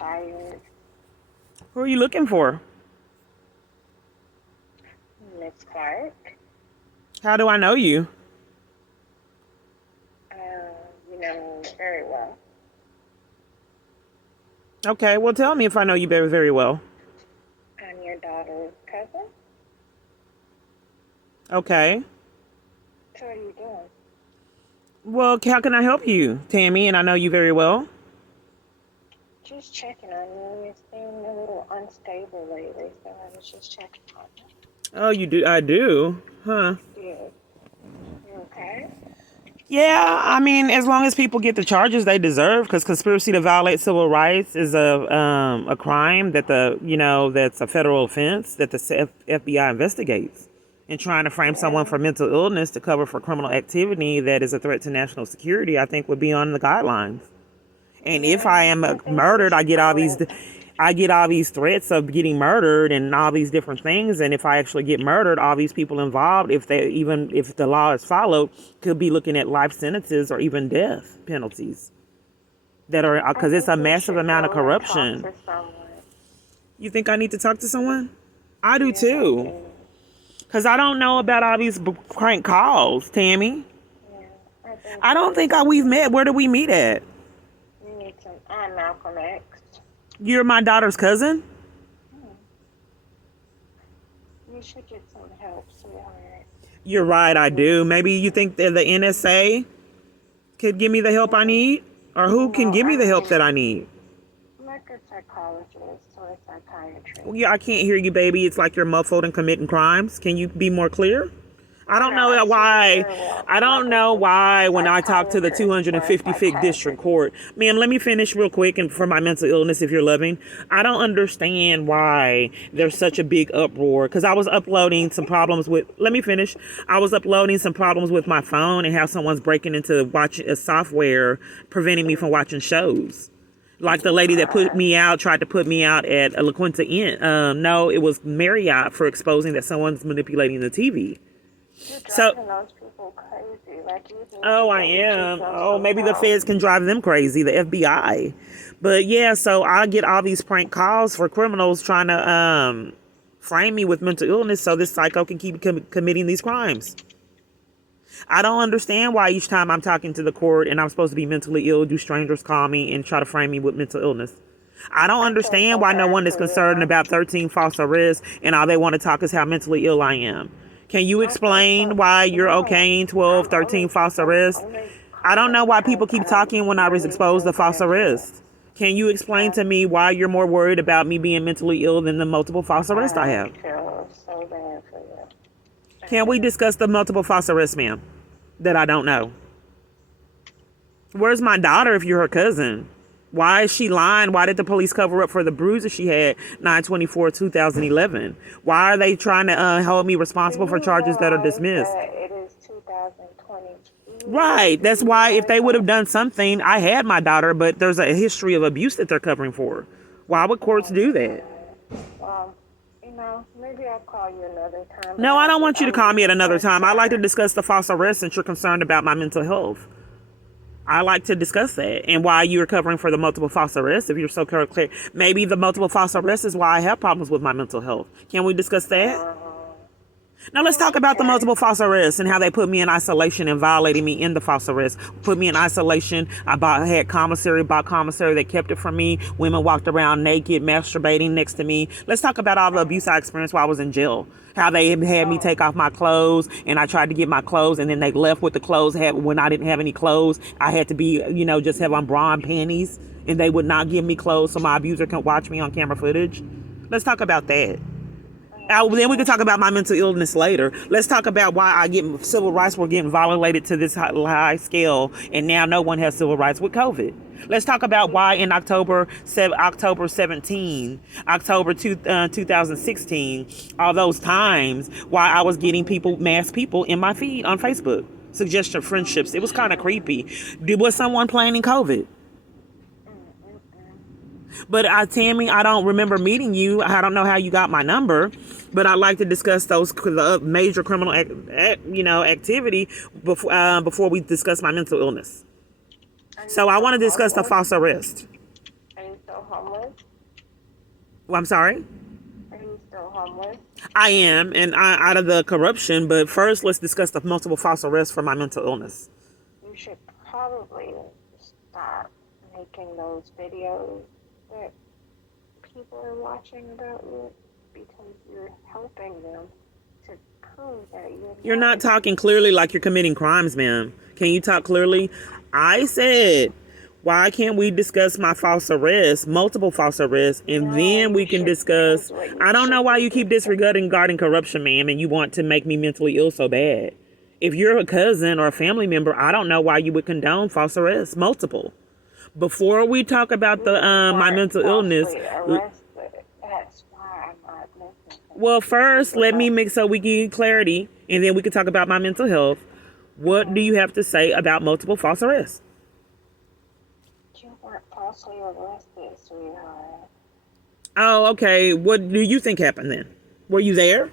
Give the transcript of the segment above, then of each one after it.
tired. Who are you looking for? Miss Clark. How do I know you? You know me very well. Okay, well, tell me if I know you very, very well. I'm your daughter's cousin. Okay. So what are you doing? Well, how can I help you, Tammy? And I know you very well. Just checking on you. You seem a little unstable lately, so I was just checking on you. Oh, you do? I do. Huh. Yeah. You okay? Yeah, I mean, as long as people get the charges they deserve, because conspiracy to violate civil rights is a crime that that's a federal offense that the FBI investigates, and trying to frame someone for mental illness to cover for criminal activity that is a threat to national security, I think would be on the guidelines. And if I am I think we murdered, should go in. I get all these threats of getting murdered and all these different things. And if I actually get murdered, all these people involved, if the law is followed, could be looking at life sentences or even death penalties that are, I because it's think a we massive should amount of go and talk corruption. to someone. You think I need to talk to someone? I do Yes, I too. do. Because I don't know about all these prank calls, Tammy. Yeah, I think I don't think we've met. Where do we meet at? you need some. I'm Malcolm X. You're my daughter's cousin? You should get some help, sweetheart. You're right, I do. Maybe you think that the NSA could give me the help I need? Or who can No, give me I the help mean, that I need? like a psychologist or a psychiatrist. Well, yeah, I can't hear you, baby. It's like you're muffled and committing crimes. Can you be more clear? I don't No, I know see you why. very well. I don't Like know a why when I talk to the psychiatrist or a 255th District psychiatrist. Court. Ma'am, let me finish real quick and for my mental illness, if you're loving. I don't understand why there's such a big uproar. Because I was uploading some problems with. Let me finish. I was uploading some problems with my phone and how someone's breaking into watching a software, preventing me from watching shows. Like the lady that tried to put me out at a La Quinta Inn. No, it was Marriott for exposing that someone's manipulating the TV. You're So, driving those people crazy. Like, you need to oh, I go get am. yourself Oh, some maybe the help. feds can drive them crazy, the FBI. But yeah, so I get all these prank calls for criminals trying to frame me with mental illness so this psycho can keep committing these crimes. I don't understand why each time I'm talking to the court and I'm supposed to be mentally ill, do strangers call me and try to frame me with mental illness? I don't I feel understand so why no bad one is for concerned you. about 13 false arrests and all they want to talk is how mentally ill I am. Can you I feel explain so. why you're No, okaying 12, I'm 13 only, false I'm arrests? only I don't calling know why because people keep I talking when I was really exposed feel to false bad for you. arrests. Can you explain I, to me why you're more worried about me being mentally ill than the multiple false arrests I I have? feel so bad for you. I Can we do. discuss the multiple false arrests, ma'am, that I don't know? Where's my daughter if you're her cousin? Why is she lying? Why did the police cover up for the bruises she had 9/24/2011? Why are they trying to hold me Do responsible for you charges that are realize dismissed? that it is 2022? Right. Do That's you why if realize they would that? have done something, I had my daughter, but there's a history of abuse that they're covering for. Why would courts Oh do my that? God. Maybe I'll call you another time, but No, I don't want you I to was call me at just another time. I'd like to concerned. discuss the false arrest since you're concerned about my mental health. I like to discuss that and why you're covering for the multiple false arrests. If you're so clear, maybe the multiple false arrests is why I have problems with my mental health. Can we discuss that? Uh, Now let's talk about the okay. multiple false arrests and how they put me in isolation and violating me in the false arrest. Put me in isolation. Had commissary, bought commissary. They kept it from me. Women walked around naked, masturbating next to me. Let's talk about all the abuse I experienced while I was in jail. How they had me Oh, take off my clothes and I tried to get my clothes and then they left with the clothes. When I didn't have any clothes, I had to be, just have on bra and panties and they would not give me clothes so my abuser can watch me on camera footage. Let's talk about that. Then we can talk about my mental illness later. Let's talk about why civil rights were getting violated to this high scale, and now no one has civil rights with COVID. Let's talk about why in October 17, October 2016, all those times, why I was getting mass people in my feed on Facebook, suggestion friendships. It was kind of creepy. Was someone planning COVID? But Tammy, I don't remember meeting you. I don't know how you got my number, but I'd like to discuss the major criminal, activity before we discuss my mental illness. are you So I still want to discuss the homeless? false arrest. Are you still homeless? Well, I'm sorry. Are you still homeless? I am, and out of the corruption. But first, let's discuss the multiple false arrests for my mental illness. You should probably stop making those videos that people are watching about you because you're helping them to prove that You're not talking clearly like you're committing crimes, ma'am. Can you talk clearly? I said, why can't we discuss my false arrests, multiple false arrests, and then we can discuss. I don't know why you keep disregarding corruption, ma'am, and you want to make me mentally ill so bad. If you're a cousin or a family member, I don't know why you would condone false arrests, multiple. Before we talk about the my mental illness, that's why I'm not listening. well, first let me make so we get clarity, and then we can talk about my mental health. What do you have to say about multiple false arrests? You weren't falsely arrested, sweetheart. Oh, okay. What do you think happened then? Were you there?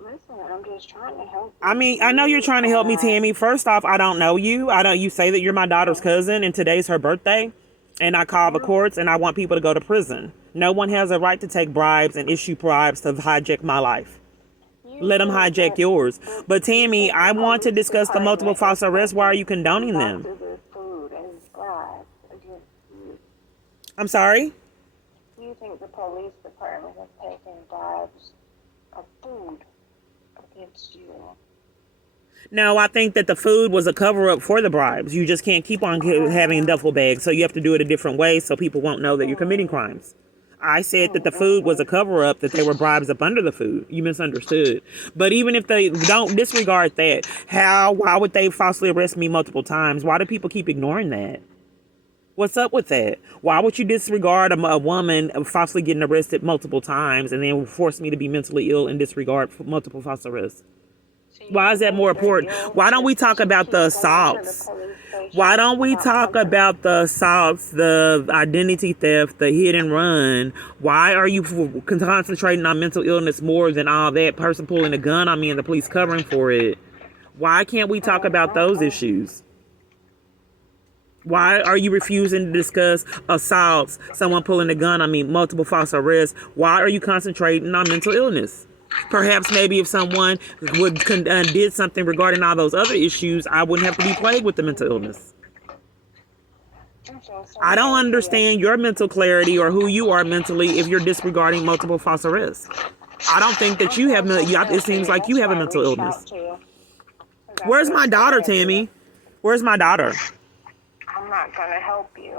Listen, I'm just trying to help you. I mean, I know you're trying to help me, Tammy. First off, I don't know you. You say that you're my daughter's cousin, and today's her birthday, and I call the courts, and I want people to go to prison. No one has a right to take bribes and issue bribes to hijack my life. Let them hijack yours. But Tammy, I want to discuss the multiple false arrests. Why are you condoning them? I'm sorry? You think the police department has taken bribes of food against you? No, I think that the food was a cover-up for the bribes. You just can't keep on having duffel bags, so you have to do it a different way so people won't know that you're committing crimes. I said that the food was a cover-up, that there were bribes up under the food. You misunderstood. But even if they don't disregard that, why would they falsely arrest me multiple times? Why do people keep ignoring that? What's up with that? Why would you disregard a woman falsely getting arrested multiple times and then force me to be mentally ill and disregard multiple false arrests? Why is that more important? Why don't we talk about the assaults? Why don't we talk about the assaults, the identity theft, the hit and run? Why are you concentrating on mental illness more than all that person pulling a gun on me and the police covering for it? Why can't we talk about those issues? Why are you refusing to discuss assaults, someone pulling a gun on me, multiple false arrests? Why are you concentrating on mental illness? Perhaps maybe if someone did something regarding all those other issues, I wouldn't have to be plagued with the mental illness. I don't understand your mental clarity or who you are mentally if you're disregarding multiple false arrests. I don't think that you have. It seems like you have a mental illness. Where's my daughter, Tammy? Where's my daughter? I'm not gonna help you.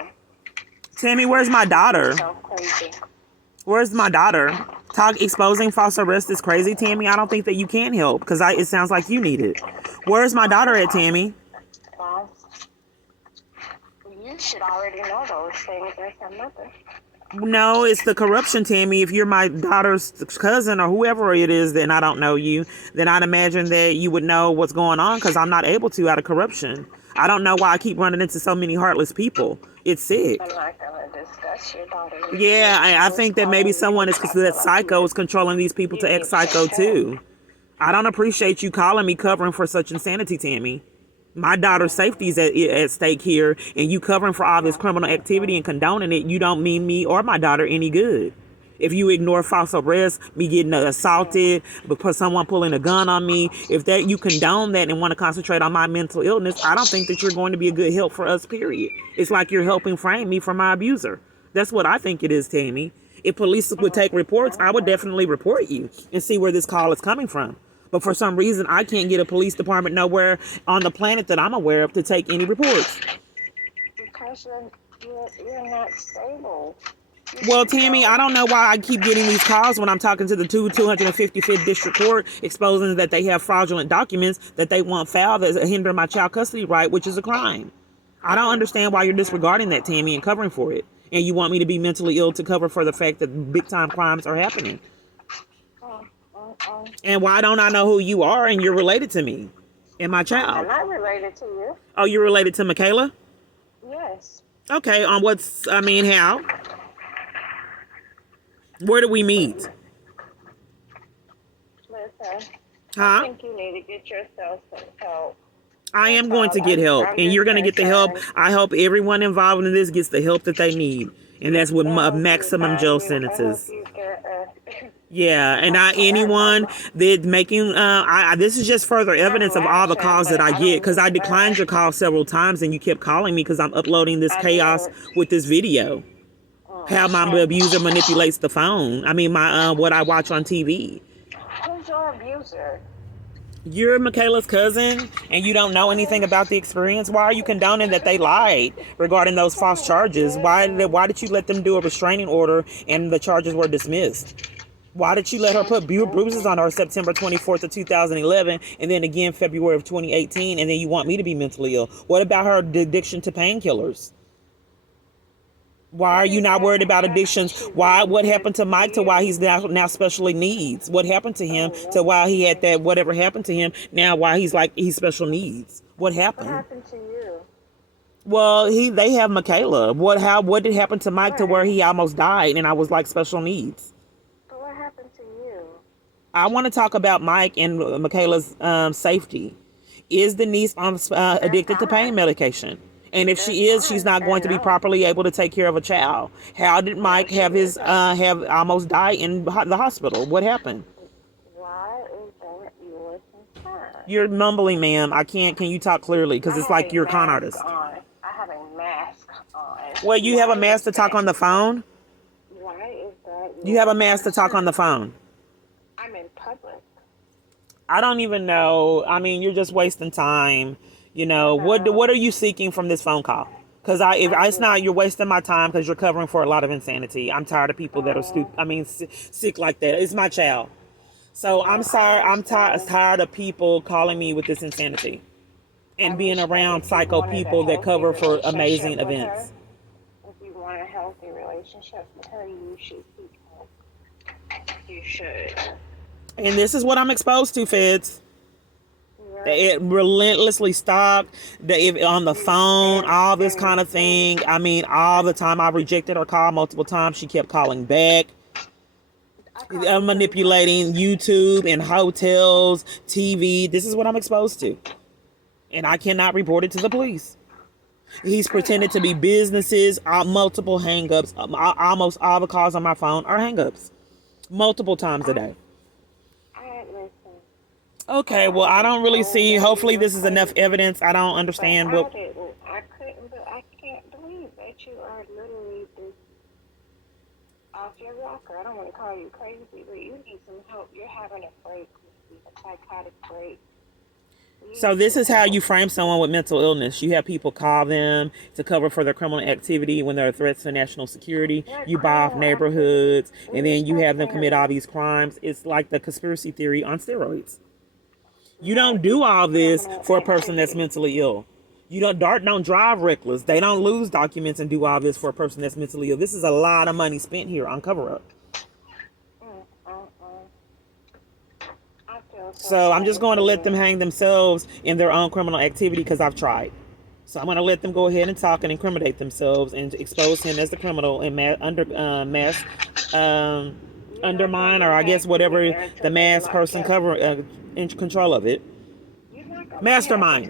Tammy, where's my daughter? Where's my daughter? Exposing false arrests is crazy, Tammy. I don't think that you can help because it sounds like you need it. Where's my daughter at, Tammy? Well, you should already know those things as a mother. No, it's the corruption, Tammy. If you're my daughter's cousin or whoever it is, then I don't know you. Then I'd imagine that you would know what's going on because I'm not able to out of corruption. I don't know why I keep running into so many heartless people. It's sick. I'm not going to discuss your daughter. Yeah, I think that maybe someone that psycho is controlling these people to act psycho too. I don't appreciate you calling me covering for such insanity, Tammy. My daughter's safety is at stake here, and you covering for all this criminal activity and condoning it, you don't mean me or my daughter any good. If you ignore false arrests, me getting assaulted, someone pulling a gun on me, if that you condone that and want to concentrate on my mental illness, I don't think that you're going to be a good help for us, period. It's like you're helping frame me for my abuser. That's what I think it is, Tammy. If police would take reports, I would definitely report you and see where this call is coming from. But for some reason, I can't get a police department nowhere on the planet that I'm aware of to take any reports. Because you're not stable. Well, Tammy, I don't know why I keep getting these calls when I'm talking to the 255th District Court exposing that they have fraudulent documents that they want filed that hinder my child custody right, which is a crime. I don't understand why you're disregarding that, Tammy, and covering for it. And you want me to be mentally ill to cover for the fact that big-time crimes are happening. And why don't I know who you are and you're related to me and my child? I'm not related to you. Oh, you're related to Michaela? Yes. Okay, how? Where do we meet? Listen, Huh? I think you need to get yourself some help. I am going to get help, and you're going to get the help. I hope everyone involved in this gets the help that they need. And that's with maximum jail sentences. Yeah, and anyone that making this is just further evidence of all the calls that I get, because I declined your call several times and you kept calling me because I'm uploading this chaos with this video. How my abuser manipulates the phone. I mean, my what I watch on TV. Who's your abuser? You're Michaela's cousin, and you don't know anything about the experience. Why are you condoning that they lied regarding those false charges? Why did you let them do a restraining order and the charges were dismissed? Why did you let her put bruises on her September 24th of 2011 and then again February of 2018, and then you want me to be mentally ill? What about her addiction to painkillers? Why are you not worried about addictions? What happened to Mike to why he's now special needs? What happened to him to why he had that, whatever happened to him, now why he's special needs? What happened? What happened to you? Well, they have Michaela. What did happen to Mike to where he almost died and I was like special needs? But what happened to you? I want to talk about Mike and Michaela's safety. Is the niece addicted to pain medication? And if she is, she's not going to be properly able to take care of a child. How did Mike have almost die in the hospital? What happened? Why is that your concern? You're mumbling, ma'am. I can't. Can you talk clearly? Because it's like you're a con artist. I have a mask on. Well, you have a mask to talk on the phone? Why is that? You have a mask to talk on the phone. I'm in public. I don't even know. I mean, you're just wasting time. You know, what are you seeking from this phone call? Because it's not, you're wasting my time because you're covering for a lot of insanity. I'm tired of people that are sick like that. It's my child. So I'm sorry. I'm tired of people calling me with this insanity and being around psycho people that cover for amazing events. If you want a healthy relationship with her, you should seek help. You should. And this is what I'm exposed to, feds. It relentlessly stalked on the phone, all this kind of thing. I mean, all the time. I rejected her call multiple times. She kept calling back. I'm manipulating YouTube and hotels, TV. This is what I'm exposed to. And I cannot report it to the police. He's pretended to be businesses, multiple hang-ups. Almost all the calls on my phone are hang-ups. Multiple times a day. Okay, well, I don't really see. Hopefully, this is enough evidence. I don't understand what. I couldn't, but I can't believe that you are literally this off your rocker. I don't want to call you crazy, but you need some help. You're having a break, a psychotic break. So this is how you frame someone with mental illness. You have people call them to cover for their criminal activity when there are threats to national security. You buy off neighborhoods, and then you have them commit all these crimes. It's like the conspiracy theory on steroids. You don't do all this for a person that's mentally ill. You don't drive reckless. They don't lose documents and do all this for a person that's mentally ill. This is a lot of money spent here on cover-up. So I'm just going to let them hang themselves in their own criminal activity because I've tried. So I'm going to let them go ahead and talk and incriminate themselves and expose him as the criminal and undermine, or I guess whatever the mass person in control of it. Mastermind.